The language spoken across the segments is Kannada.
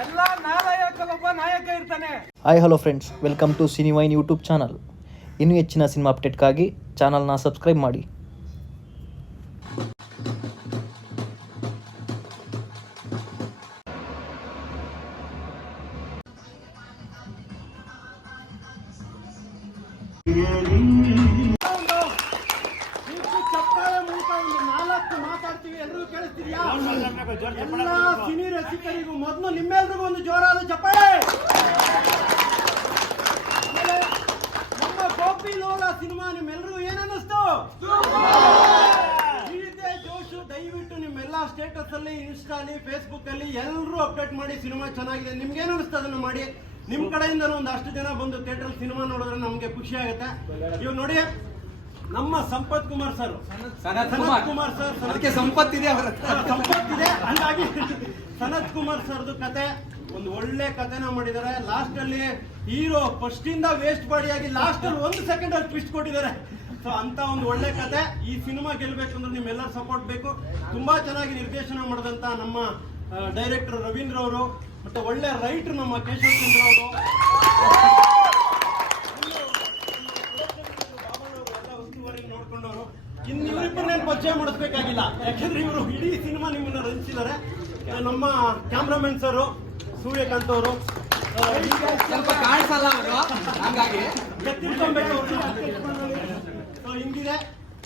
ಎಲ್ಲ ನಾಯಕನೊಬ್ಬ ನಾಯಕ ಇರ್ತಾನೆ. Hi hello friends, welcome to Cinewine YouTube channel. ಇನ್ನೂ ಹೆಚ್ಚಿನ ಸಿನಿಮಾ ಅಪ್ಡೇಟ್ಗಾಗಿ ಚಾನಲ್ನ ಸಬ್ಸ್ಕ್ರೈಬ್ ಮಾಡಿ. ಮಾತಾಡ್ತೀವಿ, ಎಲ್ಲರೂ ಕೇಳಿಸ್ತಿದ್ಯಾ? ಎಲ್ಲ ಸಿನಿ ರಸಿಕರಿಗೂ ಮೊದಲು ನಿಮ್ಮೆಲ್ರಿಗೂ ಒಂದು ಜೋರಾದ ಚಪ್ಪಾಳೆ. ನಮ್ಮ ಗೋಪಿ ಲೋಲ ಸಿನಿಮಾ ನಿಮ್ಮೆಲ್ರಿಗೂ ಏನನ್ನಿಸ್ತು? ಇದೇ ಜೋಶು. ದಯವಿಟ್ಟು ನಿಮ್ಮೆಲ್ಲ ಸ್ಟೇಟಸ್ ಅಲ್ಲಿ, ಇನ್ಸ್ಟಾಲಿ, ಫೇಸ್ಬುಕ್ ಅಲ್ಲಿ ಎಲ್ಲರೂ ಅಪ್ಡೇಟ್ ಮಾಡಿ ಸಿನಿಮಾ ಚೆನ್ನಾಗಿದೆ. ನಿಮ್ಗೆ ಏನು ಅನಿಸ್ತು ಅದನ್ನು ಮಾಡಿ. ನಿಮ್ ಕಡೆಯಿಂದ ಒಂದಷ್ಟು ಜನ ಬಂದು ಥಿಯೇಟರ್ ಸಿನಿಮಾ ನೋಡಿದ್ರೆ ನಮ್ಗೆ ಖುಷಿ ಆಗುತ್ತೆ. ಇವ್ ನೋಡಿ, ನಮ್ಮ ಸಂಪತ್ ಕುಮಾರ್ ಸರ್, ಸನತ್ ಕುಮಾರ್ ಸರ್, ಅದಕ್ಕೆ ಸಂಪತ್ತಿದೆ, ಸಂಪತ್ತಿದೆ. ಹಂಗಾಗಿ ಸನತ್ ಕುಮಾರ್ ಸರ್ದು ಕತೆ ಒಂದು ಒಳ್ಳೆ ಕತೆನ ಮಾಡಿದ್ದಾರೆ. ಲಾಸ್ಟ್ ಅಲ್ಲಿ ಹೀರೋ ಫಸ್ಟ್ ಇಂದ ವೇಸ್ಟ್ ಬಾಡಿಯಾಗಿ ಲಾಸ್ಟ್ ಅಲ್ಲಿ 1 ಸೆಕೆಂಡ್ ಅಲ್ಲಿ ಟ್ವಿಸ್ಟ್ ಕೊಟ್ಟಿದ್ದಾರೆ. ಸೊ ಅಂತ ಒಂದು ಒಳ್ಳೆ ಕತೆ. ಈ ಸಿನಿಮಾ ಗೆಲ್ಬೇಕು ಅಂದ್ರೆ ನಿಮ್ಮೆಲ್ಲರ ಸಪೋರ್ಟ್ ಬೇಕು. ತುಂಬಾ ಚೆನ್ನಾಗಿ ನಿರ್ದೇಶನ ಮಾಡಿದಂತ ನಮ್ಮ ಡೈರೆಕ್ಟರ್ ರವೀಂದ್ರ ಅವರು, ಮತ್ತೆ ಒಳ್ಳೆ ರೈಟರ್ ನಮ್ಮ ಕೇಶವ್ ಚಂದ್ರ ಅವರು, ನೋಡ್ಕೊಂಡವರು. ಇನ್ನು ಇವರಿಬ್ಬರನ್ನೇನು ಪರಿಚಯ ಮಾಡಿಸ್ಬೇಕಾಗಿಲ್ಲ, ಯಾಕಂದ್ರೆ ಇವರು ಇಡೀ ಸಿನಿಮಾ ನಿಮ್ಮನ್ನ ರಂಜಿಸಿದ್ದಾರೆ. ನಮ್ಮ ಕ್ಯಾಮ್ರಾಮನ್ ಸರ್ ಸೂರ್ಯಕಾಂತ್ ಅವರು ಸ್ವಲ್ಪ ಕಾಣಿಸಲ್ಲ, ಹಾಗಾಗಿ ಹಿಂಗಿದೆ.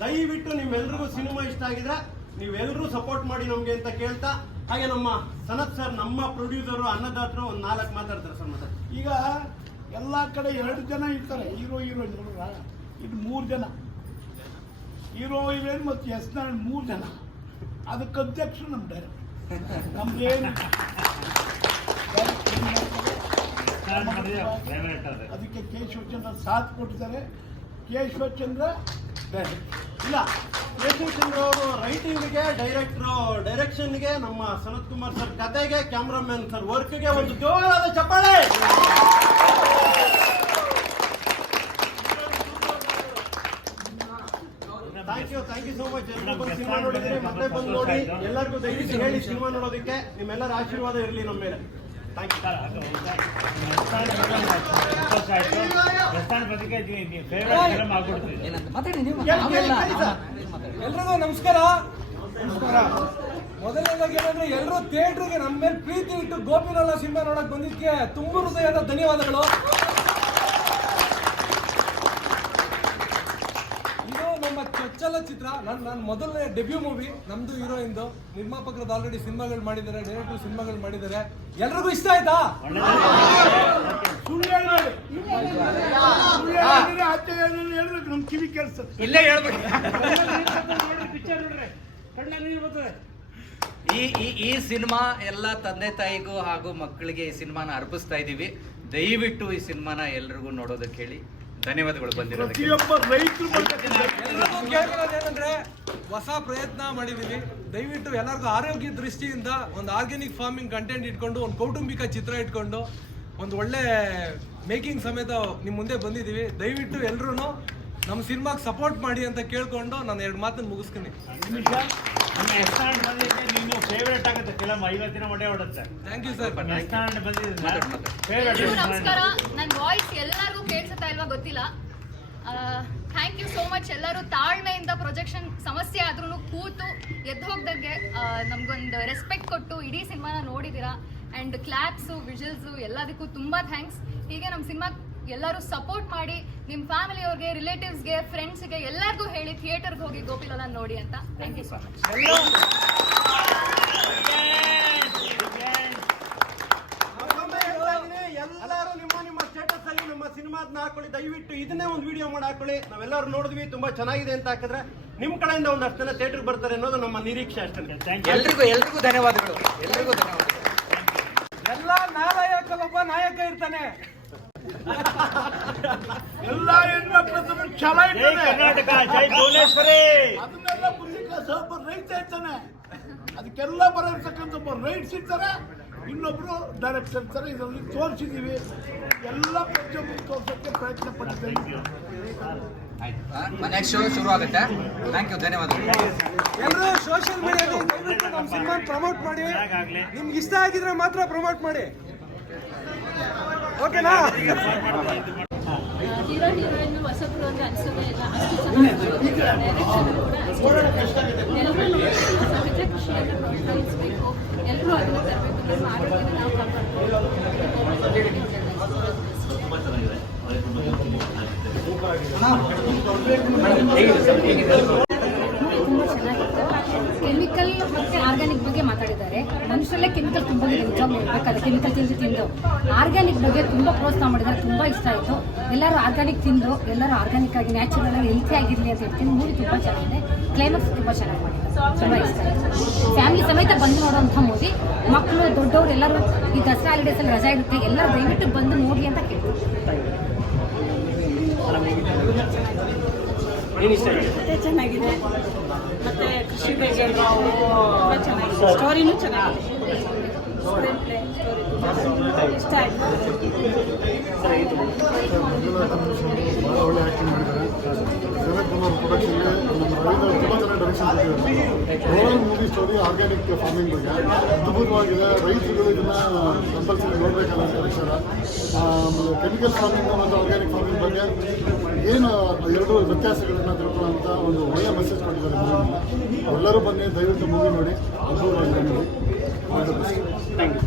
ದಯವಿಟ್ಟು ನಿಮ್ಮೆಲ್ರಿಗೂ ಸಿನಿಮಾ ಇಷ್ಟ ಆಗಿದ್ರೆ ನೀವೆಲ್ಲರೂ ಸಪೋರ್ಟ್ ಮಾಡಿ ನಮ್ಗೆ ಅಂತ ಕೇಳ್ತಾ, ಹಾಗೆ ನಮ್ಮ ಸನತ್ ಸರ್, ನಮ್ಮ ಪ್ರೊಡ್ಯೂಸರು, ಅನ್ನದಾತರು ಒಂದು 4 ಮಾತಾಡ್ತಾರೆ ಸರ್. ಮತ್ತೆ ಈಗ ಎಲ್ಲ ಕಡೆ 2 ಜನ ಇರ್ತಾರೆ, ಹೀರೋ ಹೀರೋಯಿನ್. ಇದು 3 ಜನ, ಹೀರೋ ಹೀರೋಯಿನ್ ಮತ್ತು ಎಸ್ ನಾರಾಯಣ್ 3 ಜನ. ಅದಕ್ಕೆ ಅಧ್ಯಕ್ಷರು ನಮ್ಮ ಡೈರೆಕ್ಟರ್. ನಮ್ದೇನು ಅದಕ್ಕೆ ಕೇಶವಚಂದ್ರ ಸಾಥ್ ಕೊಟ್ಟಿದ್ದಾರೆ. ಕೇಶವಚಂದ್ರ ಡೈರೆಕ್ಟರ್ ಇಲ್ಲ, ಕೇಶವ್ ಚಂದ್ರ ಅವರು ರೈಟಿಂಗ್ಗೆ, ಡೈರೆಕ್ಷನ್ಗೆ, ನಮ್ಮ ಸನತ್ ಕುಮಾರ್ ಸರ್ ಕತೆಗೆ, ಕ್ಯಾಮ್ರಾಮನ್ ಸರ್ ವರ್ಕ್ಗೆ ಒಂದು ಜೋರಾದ ಚಪ್ಪಾಳೆ. Thank you so much. ಎಲ್ಲರೂ ಬಂದು ಸಿನಿಮಾ ನೋಡಿದ್ರಿ, ಮತ್ತೆ ಬಂದು ನೋಡಿ. ಎಲ್ಲರಿಗೂ ದಯವಿಟ್ಟು ಹೇಳಿ ಸಿನಿಮಾ ನೋಡೋದಕ್ಕೆ ನಿಮ್ಮೆಲ್ಲರ ಆಶೀರ್ವಾದ ಇರಲಿ ನಮ್ಮ ಮೇಲೆ. ಎಲ್ರಿಗೂ ನಮಸ್ಕಾರ. ಮೊದಲನೇದಾಗಿ ಏನಂದ್ರೆ, ಎಲ್ಲರೂ ಥಿಯೇಟರ್ಗೆ ನಮ್ಮ ಮೇಲೆ ಪ್ರೀತಿ ಇಟ್ಟು ಗೋಪಿಲೋಲ ಸಿನಿಮಾ ನೋಡಕ್ ಬಂದಿದ್ದಕ್ಕೆ ತುಂಬ ಹೃದಯದ ಧನ್ಯವಾದಗಳು. ಇದು ನಮ್ಮ ಚೊಚ್ಚಲ ಚಿತ್ರ, ನನ್ನ ಮೊದಲನೇ ಡೆಬ್ಯೂ ಮೂವಿ. ನಮ್ದು ಹೀರೋಯಿನ್ದು. ನಿರ್ಮಾಪಕರದ್ದು ಆಲ್ರೆಡಿ ಸಿನಿಮಾಗಳು ಮಾಡಿದ್ದಾರೆ, ಡೈರೆಕ್ಟರ್ ಸಿನಿಮಾಗಳು ಮಾಡಿದ್ದಾರೆ. ಎಲ್ರಿಗೂ ಇಷ್ಟ ಆಯ್ತಾ? ನಮ್ ಕಿವಿ ಕೇಳಿಸ್ತದೆ. ಇಲ್ಲೇ ಹೇಳ್ಬೇಕು. ಈ ಸಿನಿಮಾ ಎಲ್ಲ ತಂದೆ ತಾಯಿಗೂ ಹಾಗೂ ಮಕ್ಕಳಿಗೆ ಈ ಸಿನಿಮಾನ ಅರ್ಪಿಸ್ತಾ ಇದೀವಿ. ದಯವಿಟ್ಟು ಈ ಸಿನಿಮಾನ ಎಲ್ರಿಗೂ ನೋಡೋದಕ್ಕೆ ಹೇಳಿ. ಧನ್ಯವಾದಗಳು ಬಂದಿರೋದಕ್ಕೆ. ಏನಂದ್ರೆ, ಹೊಸ ಪ್ರಯತ್ನ ಮಾಡಿದೀವಿ. ದಯವಿಟ್ಟು ಎಲ್ಲರಿಗೂ ಆರೋಗ್ಯ ದೃಷ್ಟಿಯಿಂದ ಒಂದು ಆರ್ಗ್ಯಾನಿಕ್ ಫಾರ್ಮಿಂಗ್ ಕಂಟೆಂಟ್ ಇಟ್ಕೊಂಡು, ಒಂದು ಕೌಟುಂಬಿಕ ಚಿತ್ರ ಇಟ್ಕೊಂಡು, ಒಂದು ಒಳ್ಳೆ ಮೇಕಿಂಗ್ ಸಮೇತ ನಿಮ್ಮ ಮುಂದೆ ಬಂದಿದ್ದೀವಿ. ದಯವಿಟ್ಟು ಎಲ್ಲರೂ ನಮ್ಮ ಸಿನಿಮಾಗೆ ಸಪೋರ್ಟ್ ಮಾಡಿ ಅಂತ ಕೇಳ್ಕೊಂಡು ನಾನು 2 ಮಾತನ್ನು ಮುಗಿಸ್ತೀನಿ. ನೀನು ಫೇವರೇಟ್ ಆಗುತ್ತೆ ಫಿಲಮ್, 50 ದಿನ ಒಡೆ ಹೊಡುತ್ತೆ. Thank you sir. ನಮಸ್ಕಾರ. ನನ್ನ ವಾಯ್ಸ್ ಎಲ್ಲರಿಗೂ ಕೇಳಿಸುತ್ತಾ ಇಲ್ವಾ ಗೊತ್ತಿಲ್ಲ. Thank you so much. ಎಲ್ಲರೂ ತಾಳ್ಮೆಯಿಂದ, ಪ್ರೊಜೆಕ್ಷನ್ ಸಮಸ್ಯೆ ಆದ್ರೂ ಕೂತು ಎದ್ದು ಹೋಗ್ದಂಗೆ ನಮ್ಗೊಂದು ರೆಸ್ಪೆಕ್ಟ್ ಕೊಟ್ಟು ಇಡೀ ಸಿನಿಮಾನ ನೋಡಿದ್ದೀರಾ. ಆ್ಯಂಡ್ ಕ್ಲಾಪ್ಸು, ವಿಜುವಲ್ಸು ಎಲ್ಲದಕ್ಕೂ ತುಂಬ ಥ್ಯಾಂಕ್ಸ್. ಹೀಗೆ ನಮ್ಮ ಸಿನಿಮಾ ಎಲ್ಲರೂ ಸಪೋರ್ಟ್ ಮಾಡಿ, ನಿಮ್ಮ ಫ್ಯಾಮಿಲಿಯವ್ರಿಗೆ, ರಿಲೇಟಿವ್ಸ್ಗೆ, ಫ್ರೆಂಡ್ಸ್ಗೆ ಎಲ್ಲರಿಗೂ ಹೇಳಿ ಥಿಯೇಟರ್ಗೆ ಹೋಗಿ ಗೋಪಿಲೋಲ ನೋಡಿ ಅಂತ. Thank you so much. ಎಲ್ಲರೂ ನಿಮ್ಮ ಸ್ಟೇಟಸ್ ಅಲ್ಲಿ ನಮ್ಮ ಸಿನಿಮಾದ್ನ ಹಾಕೊಳ್ಳಿ. ದಯವಿಟ್ಟು ಇದನ್ನೇ ಒಂದು ವಿಡಿಯೋ ಮಾಡಿ ಹಾಕೊಳ್ಳಿ. ನಾವೆಲ್ಲರೂ ನೋಡಿದ್ವಿ, ತುಂಬಾ ಚೆನ್ನಾಗಿದೆ ಅಂತ ಹಾಕಿದ್ರೆ ನಿಮ್ ಕಡೆಯಿಂದ ಒಂದಷ್ಟು ಜನ ಥಿಯೇಟರ್ ಬರ್ತಾರೆ ಅನ್ನೋದು ನಮ್ಮ ನಿರೀಕ್ಷೆ ಅಷ್ಟೇ. ಎಲ್ರಿಗೂ ಧನ್ಯವಾದಗಳು. ಎಲ್ರಿಗೂ ಧನ್ಯವಾದಗಳು. ಎಲ್ಲ ನಾಯಕನೊಬ್ಬ ನಾಯಕ ಇರ್ತಾನೆ. ಎಲ್ಲ ಹೆಣ್ಮಕ್ಳ ಛಲ ಇರ್ತಾನೆ. ಕರ್ನಾಟಕ ಜೈ ಭುವನೇಶ್ವರಿ. ಅದನ್ನೆಲ್ಲ ಬುದ್ಧಿಕಾಸ ಒಬ್ಬ ರೈತ ಇರ್ತಾನೆ. ಅದಕ್ಕೆಲ್ಲ ಬರೋರ್ತಕ್ಕಂಥ ಒಬ್ಬ ರೈಟ್ಸ್ ಇರ್ತಾರೆ, ಇನ್ನೊಬ್ರು ಡೈರೆಕ್ಟರ್ ಇರ್ತಾರೆ. ಇದರಲ್ಲಿ ತೋರಿಸಿದ್ದೀವಿ. ಎಲ್ಲ ಪ್ರತಿಯೊಬ್ಬರು ತೋರ್ಸೋಕ್ಕೆ ಪ್ರಯತ್ನ ಪಟ್ಟಿದ್ದೇವೆ. ನೆಕ್ಸ್ಟ್ ಶೋ ಶುರು ಆಗುತ್ತೆ. ಥ್ಯಾಂಕ್ ಯು, ಧನ್ಯವಾದಗಳು. ಎಲ್ಲರೂ ಸೋಷಿಯಲ್ ಮೀಡಿಯಾದಲ್ಲಿ ದಯವಿಟ್ಟು ನಮ್ಮ ಸಿನಿಮಾ ಪ್ರಮೋಟ್ ಮಾಡಿ. ನಿಮ್ಗೆ ಇಷ್ಟ ಆಗಿದ್ರೆ ಮಾತ್ರ ಪ್ರಮೋಟ್ ಮಾಡಿ, ಓಕೆನಾ? ಹೀರೋ ಹೀರೋಯಿನ್ ಹೊಸಬ್ರು ಅಂತ ಅನ್ಸೋದೇ ಇಲ್ಲ, ಅಷ್ಟು ಚೆನ್ನಾಗಿ ಡೈರೆಕ್ಷನ್ ಕೂಡ ಎಲ್ಲರೂ ನೋಡಿ ಖುಷಿಯನ್ನು ಪ್ರೋತ್ಸಾಹಿಸಬೇಕು. ಎಲ್ಲರೂ ಅದನ್ನು ತರಬೇಕು. ನಮ್ಮ ಆರೋಗ್ಯನ ನಾವು ತುಂಬ ಚೆನ್ನಾಗಿತ್ತು. ಕೆಮಿಕಲ್ ಮತ್ತು ಆರ್ಗ್ಯಾನಿಕ್ ಬಗ್ಗೆ ಮಾತಾಡಿದ್ದಾರೆ. ಮನುಷ್ಯರಲ್ಲೇ ಕೆಮಿಕಲ್ ತುಂಬ ನಿಜವಾಗ್ಲೂ ಇರಬೇಕಾದ್ರೆ ಕೆಮಿಕಲ್ ತಿಂದು ಆರ್ಗ್ಯಾನಿಕ್ ಬಗ್ಗೆ ತುಂಬ ಪ್ರೋತ್ಸಾಹ ಮಾಡಿದ್ದಾರೆ. ತುಂಬ ಇಷ್ಟ ಆಯಿತು. ಎಲ್ಲರೂ ಆರ್ಗ್ಯಾನಿಕ್ ತಿಂದು ಎಲ್ಲರೂ ಆರ್ಗ್ಯಾನಿಕ್ ಆಗಿ ನ್ಯಾಚುರಲ್ ಆಗಿ ಹೆಲ್ತಿ ಆಗಿರಲಿ ಅಂತ ಹೇಳ್ತೀನಿ. ಮೂವಿ ತುಂಬ ಚೆನ್ನಾಗಿದೆ. ಕ್ಲೈಮ್ಯಾಕ್ಸ್ ತುಂಬ ಚೆನ್ನಾಗಿ ಮಾಡಿದ್ದಾರೆ. ತುಂಬ ಇಷ್ಟ ಆಯಿತು. ಫ್ಯಾಮಿಲಿ ಸಮೇತ ಬಂದು ನೋಡೋವಂಥ ಮೂವಿ. ಮಕ್ಕಳು ದೊಡ್ಡವರು ಎಲ್ಲರೂ ಈ ದಸರಾ ಹಾಲಿಡೇಸಲ್ಲಿ ರಜಾ ಇರುತ್ತೆ, ಎಲ್ಲರೂ ದಯವಿಟ್ಟು ಬಂದು ನೋಡಲಿ ಅಂತ ಕೇಳ್ತೀನಿ. ಚೆನ್ನಾಗಿದೆ. ಮತ್ತೆ ಕೃಷಿ ಬಗ್ಗೆ ತುಂಬ ಚೆನ್ನಾಗಿದೆ. ಸ್ಟೋರಿನೂ ಚೆನ್ನಾಗಿದೆ. ಸ್ಕ್ರೀನ್ ಪ್ಲೇ ಸ್ಟೋರಿ ಇಷ್ಟ ಆಯಿತು. ಭಾಳ ಒಳ್ಳೆ ಆ್ಯಕ್ಟಿಂಗ್ ಮಾಡಿದ್ದಾರೆ. ಜಗತ್ಕುಮಾರ್ ಪ್ರೊಡಕ್ಷನ್ಗೆ ನಮ್ಮ ರವೀಂದ್ರ ತುಂಬ ಚೆನ್ನಾಗಿ ಡೈರೆಕ್ಷನ್ ಕೊಟ್ಟಿದ್ದಾರೆ. Over movie story organic farming ಬಗ್ಗೆ ಅದ್ಭುತವಾಗಿದೆ. ರೈತರುಗಳು ಇದನ್ನು ಕಂಪಲ್ಸರಿ ನೋಡಬೇಕಲ್ಲ ವಿಚಾರ. ಆಮೇಲೆ ಕೆಮಿಕಲ್ ಫಾರ್ಮಿಂಗ್ ಮತ್ತು ಆರ್ಗ್ಯಾನಿಕ್ ಫಾರ್ಮಿಂಗ್ ಬಗ್ಗೆ ಏನು ಎರಡು ವ್ಯತ್ಯಾಸಗಳನ್ನು ತಿಳ್ಕೊಳ್ಳೋಂಥ ಒಂದು ಒಳ್ಳೆಯ ಮೆಸೇಜ್ ಕೊಟ್ಟಿದ್ದಾರೆ ಮೂವಿ. ಎಲ್ಲರೂ ಬನ್ನಿ, ದಯವಿಟ್ಟು ಮೂವಿ ನೋಡಿ. ಅದ್ಭುತವಾಗಿದೆ movie. All the best. Thank you.